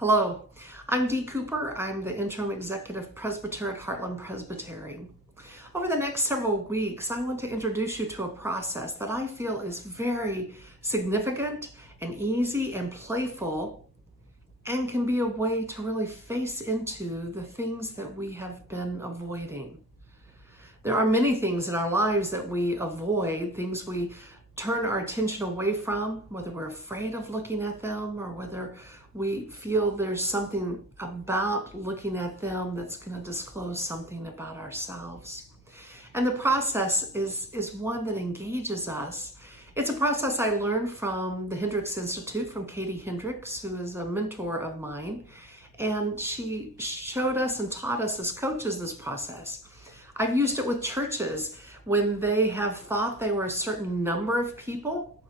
Hello, I'm Dee Cooper. I'm the Interim Executive Presbyter at Heartland Presbytery. Over the next several weeks, I want to introduce you to a process that I feel is very significant and easy and playful and can be a way to really face into the things that we have been avoiding. There are many things in our lives that we avoid, things we turn our attention away from, whether we're afraid of looking at them or whether we feel there's something about looking at them that's going to disclose something about ourselves. And the process is one that engages us. It's a process I learned from the Hendricks Institute, from Katie Hendricks, who is a mentor of mine. And she showed us and taught us as coaches this process. I've used it with churches when they have thought they were a certain number of people,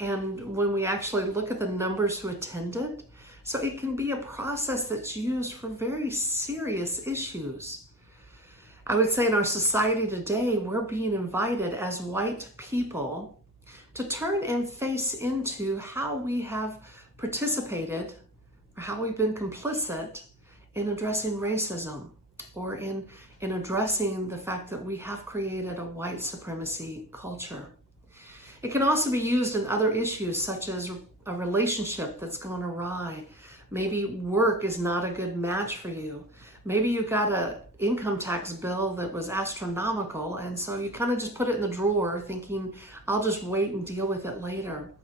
and when we actually look at the numbers who attended. So it can be a process that's used for very serious issues. I would say in our society today, we're being invited as white people to turn and face into how we have participated or how we've been complicit in addressing racism or in addressing the fact that we have created a white supremacy culture. It can also be used in other issues such as a relationship that's gone awry. Maybe work is not a good match for you. Maybe you got an income tax bill that was astronomical, and so you kind of just put it in the drawer thinking, I'll just wait and deal with it later.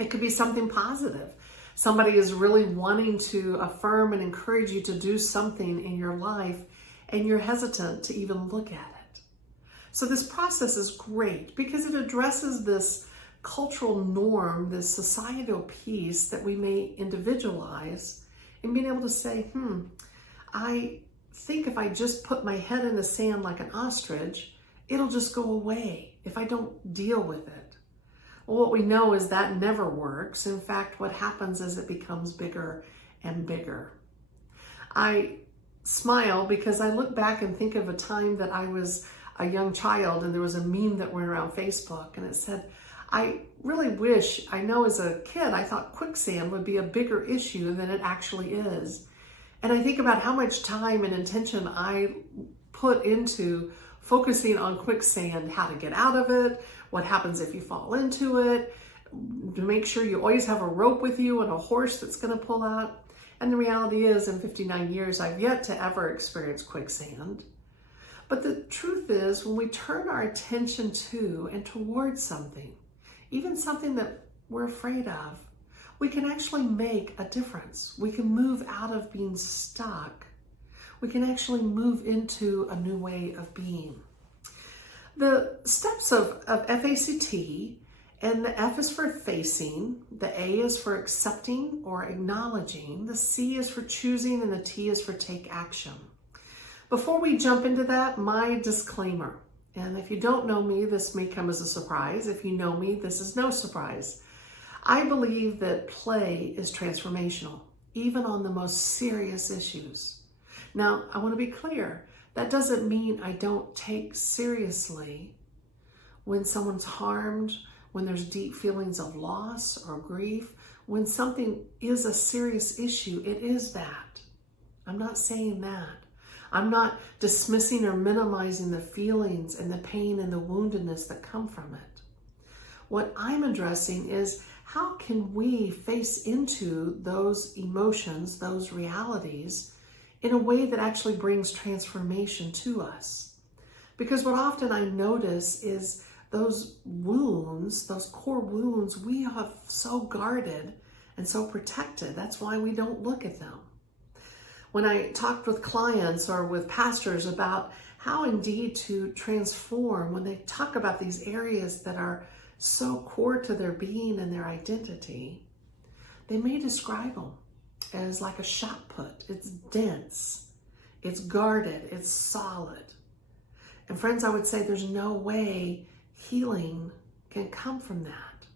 It could be something positive. Somebody is really wanting to affirm and encourage you to do something in your life, and you're hesitant to even look at it. So this process is great because it addresses this cultural norm, this societal piece that we may individualize, and being able to say, I think if I just put my head in the sand like an ostrich, it'll just go away if I don't deal with it. Well, what we know is that never works. In fact, what happens is it becomes bigger and bigger. I smile because I look back and think of a time that I was a young child and there was a meme that went around Facebook and it said, I really wish, I know as a kid, I thought quicksand would be a bigger issue than it actually is. And I think about how much time and intention I put into focusing on quicksand, how to get out of it, what happens if you fall into it, to make sure you always have a rope with you and a horse that's going to pull out. And the reality is, in 59 years, I've yet to ever experience quicksand. But the truth is, when we turn our attention to and towards something, even something that we're afraid of, we can actually make a difference. We can move out of being stuck. We can actually move into a new way of being. The steps of F.A.C.T, and the F is for facing, the A is for accepting or acknowledging, the C is for choosing, and the T is for take action. Before we jump into that, my disclaimer. And if you don't know me, this may come as a surprise. If you know me, this is no surprise. I believe that play is transformational, even on the most serious issues. Now, I want to be clear. That doesn't mean I don't take seriously when someone's harmed, when there's deep feelings of loss or grief. When something is a serious issue, it is that. I'm not saying that. I'm not dismissing or minimizing the feelings and the pain and the woundedness that come from it. What I'm addressing is how can we face into those emotions, those realities, in a way that actually brings transformation to us. Because what often I notice is those wounds, those core wounds, we have so guarded and so protected. That's why we don't look at them. When I talked with clients or with pastors about how indeed to transform, when they talk about these areas that are so core to their being and their identity, they may describe them as like a shot put. It's dense, it's guarded, it's solid. And friends, I would say there's no way healing can come from that.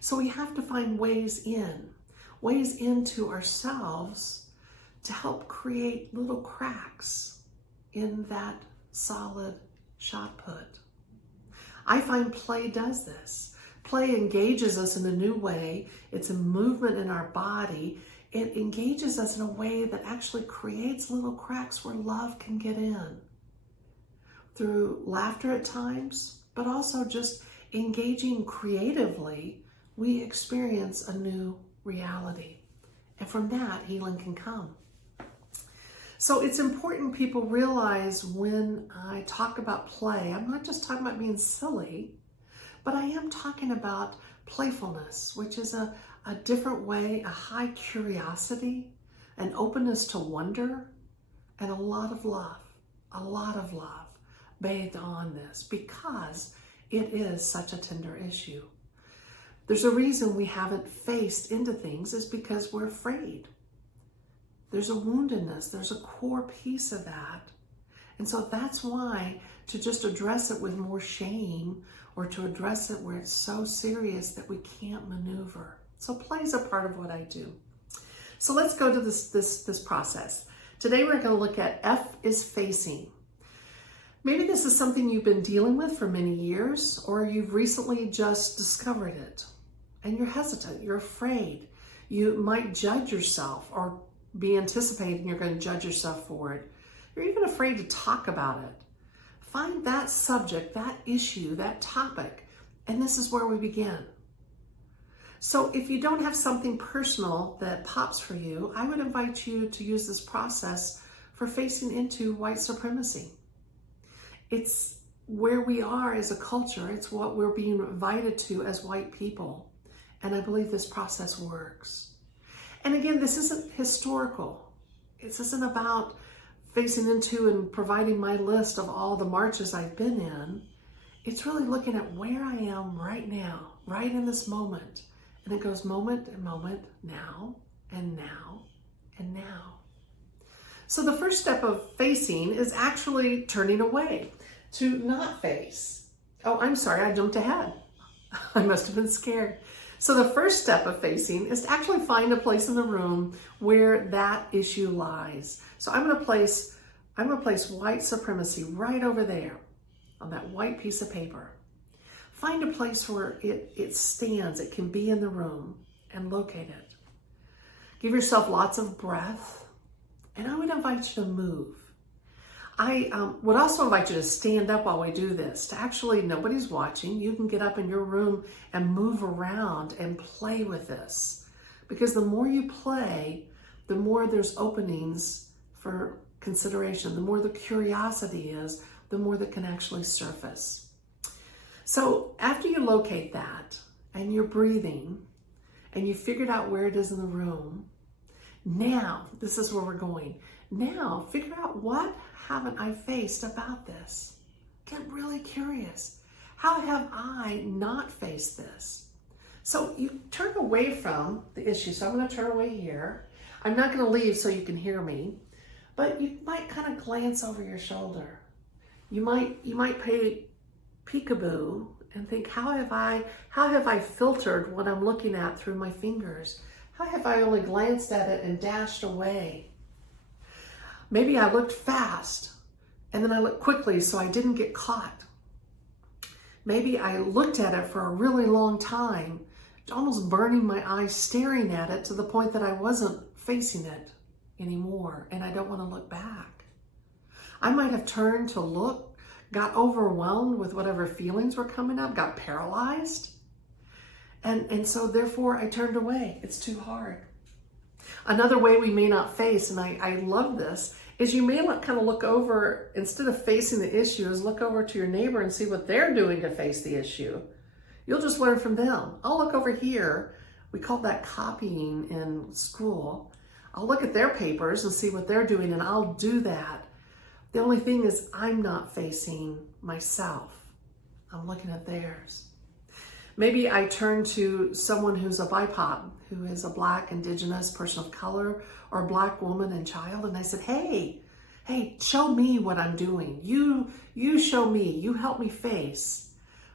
So we have to find ways into ourselves to help create little cracks in that solid shot put. I find play does this. Play engages us in a new way. It's a movement in our body. it engages us in a way that actually creates little cracks where love can get in. Through laughter at times, but also just engaging creatively, we experience a new reality. And from that, healing can come. So it's important people realize when I talk about play, I'm not just talking about being silly, but I am talking about playfulness, which is a different way, a high curiosity, an openness to wonder, and a lot of love bathed on this, because it is such a tender issue. There's a reason we haven't faced into things, is because we're afraid. There's a woundedness, there's a core piece of that. And so that's why to just address it with more shame, or to address it where it's so serious that we can't maneuver. So play is a part of what I do. So let's go to this process. Today we're going to look at F is facing. Maybe this is something you've been dealing with for many years, or you've recently just discovered it and you're hesitant, you're afraid. You might judge yourself or be anticipating you're going to judge yourself for it. You're even afraid to talk about it. Find that subject, that issue, that topic, and this is where we begin. So if you don't have something personal that pops for you, I would invite you to use this process for facing into white supremacy. It's where we are as a culture. It's what we're being invited to as white people. And I believe this process works. And again, this isn't historical. This isn't about facing into and providing my list of all the marches I've been in. It's really looking at where I am right now, right in this moment. And it goes moment and moment, now and now and now. So the first step of facing is actually turning away, to not face. Oh, I'm sorry, I jumped ahead. I must have been scared. So the first step of facing is to actually find a place in the room where that issue lies. So I'm going to place white supremacy right over there on that white piece of paper. Find a place where it stands, it can be in the room, and locate it. Give yourself lots of breath, and I would invite you to move. I would also invite you to stand up while we do this. To actually, nobody's watching. You can get up in your room and move around and play with this. Because the more you play, the more there's openings for consideration. The more the curiosity is, the more that can actually surface. So after you locate that, and you're breathing, and you figured out where it is in the room, now, this is where we're going. Now, figure out, what haven't I faced about this? Get really curious. How have I not faced this? So you turn away from the issue. So I'm going to turn away here. I'm not going to leave so you can hear me, but you might kind of glance over your shoulder. You might pay peekaboo and think, how have I filtered what I'm looking at through my fingers? How have I only glanced at it and dashed away? Maybe I looked fast and then I looked quickly so I didn't get caught. Maybe I looked at it for a really long time, almost burning my eyes staring at it to the point that I wasn't facing it anymore, and I don't want to look back. I might have turned to look, got overwhelmed with whatever feelings were coming up, got paralyzed. And so therefore I turned away. It's too hard. Another way we may not face, and I love this, is you may kind of look over, instead of facing the issue, is look over to your neighbor and see what they're doing to face the issue. You'll just learn from them. I'll look over here. We call that copying in school. I'll look at their papers and see what they're doing, and I'll do that. The only thing is I'm not facing myself. I'm looking at theirs. Maybe I turn to someone who's a BIPOC, who is a Black, Indigenous, person of color, or Black woman and child, and I said, hey, show me what I'm doing. You show me, you help me face.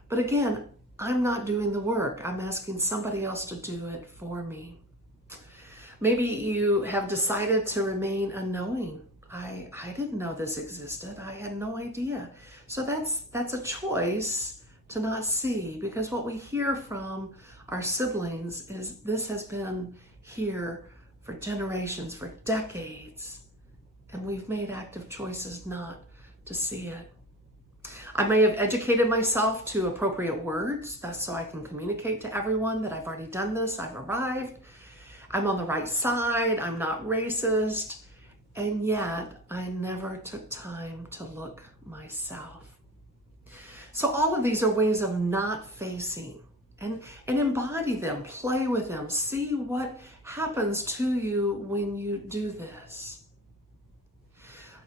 But again, I'm not doing the work. I'm asking somebody else to do it for me. Maybe you have decided to remain unknowing. I didn't know this existed. I had no idea. So that's a choice to not see, because what we hear from our siblings is this has been here for generations, for decades, and we've made active choices not to see it. I may have educated myself to appropriate words. That's so I can communicate to everyone that I've already done this, I've arrived, I'm on the right side, I'm not racist, and yet I never took time to look myself. So all of these are ways of not facing, and embody them, play with them, see what happens to you when you do this.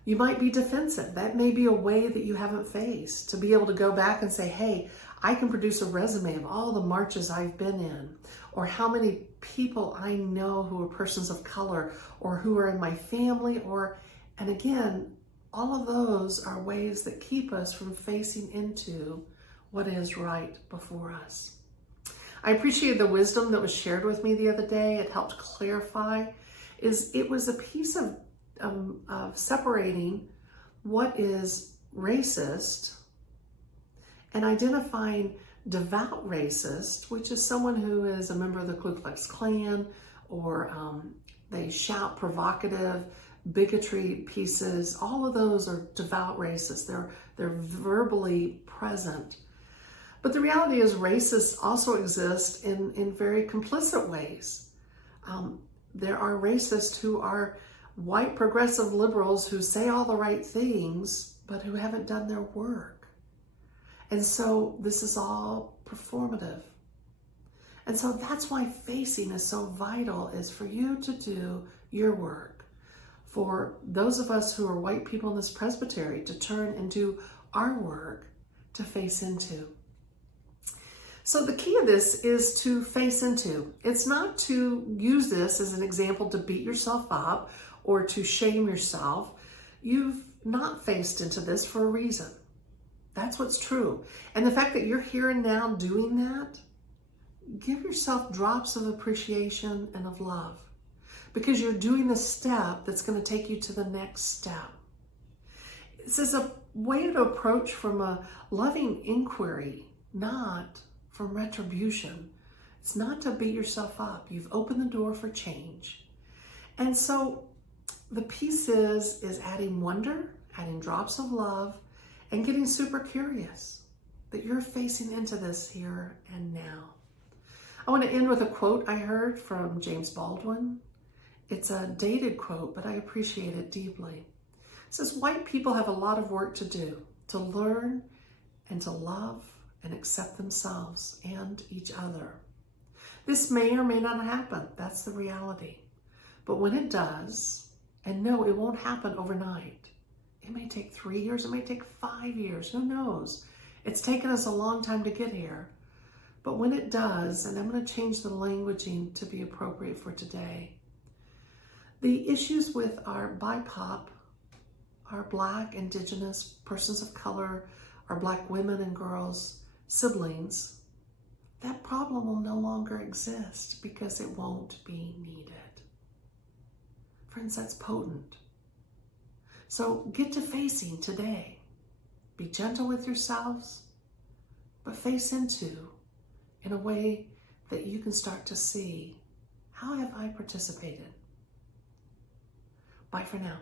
You might be defensive. That may be a way that you haven't faced, to be able to go back and say, hey, I can produce a resume of all the marches I've been in, or how many people I know who are persons of color, or who are in my family, and again, all of those are ways that keep us from facing into what is right before us. I appreciate the wisdom that was shared with me the other day. It helped clarify. It was a piece of separating what is racist and identifying devout racist, which is someone who is a member of the Ku Klux Klan, or they shout provocative bigotry pieces. All of those are devout racists. They're verbally present. But the reality is racists also exist in very complicit ways. There are racists who are white progressive liberals who say all the right things, but who haven't done their work. And so this is all performative. And so that's why facing is so vital, is for you to do your work. For those of us who are white people in this presbytery to turn and do our work to face into. So the key of this is to face into. It's not to use this as an example to beat yourself up or to shame yourself. You've not faced into this for a reason. That's what's true. And the fact that you're here and now doing that, give yourself drops of appreciation and of love, because you're doing the step that's going to take you to the next step. This is a way to approach from a loving inquiry, not from retribution. It's not to beat yourself up. You've opened the door for change. And so the piece is adding wonder, adding drops of love, and getting super curious that you're facing into this here and now. I want to end with a quote I heard from James Baldwin. It's a dated quote, but I appreciate it deeply. It says, white people have a lot of work to do, to learn and to love and accept themselves and each other. This may or may not happen. That's the reality. But when it does, and no, it won't happen overnight. It may take 3 years, it may take 5 years, who knows? It's taken us a long time to get here. But when it does, and I'm going to change the languaging to be appropriate for today, the issues with our BIPOC, our Black, Indigenous, persons of color, our Black women and girls, siblings, that problem will no longer exist because it won't be needed. Friends, that's potent. So get to facing today. Be gentle with yourselves, but face into in a way that you can start to see, how have I participated? Bye for now.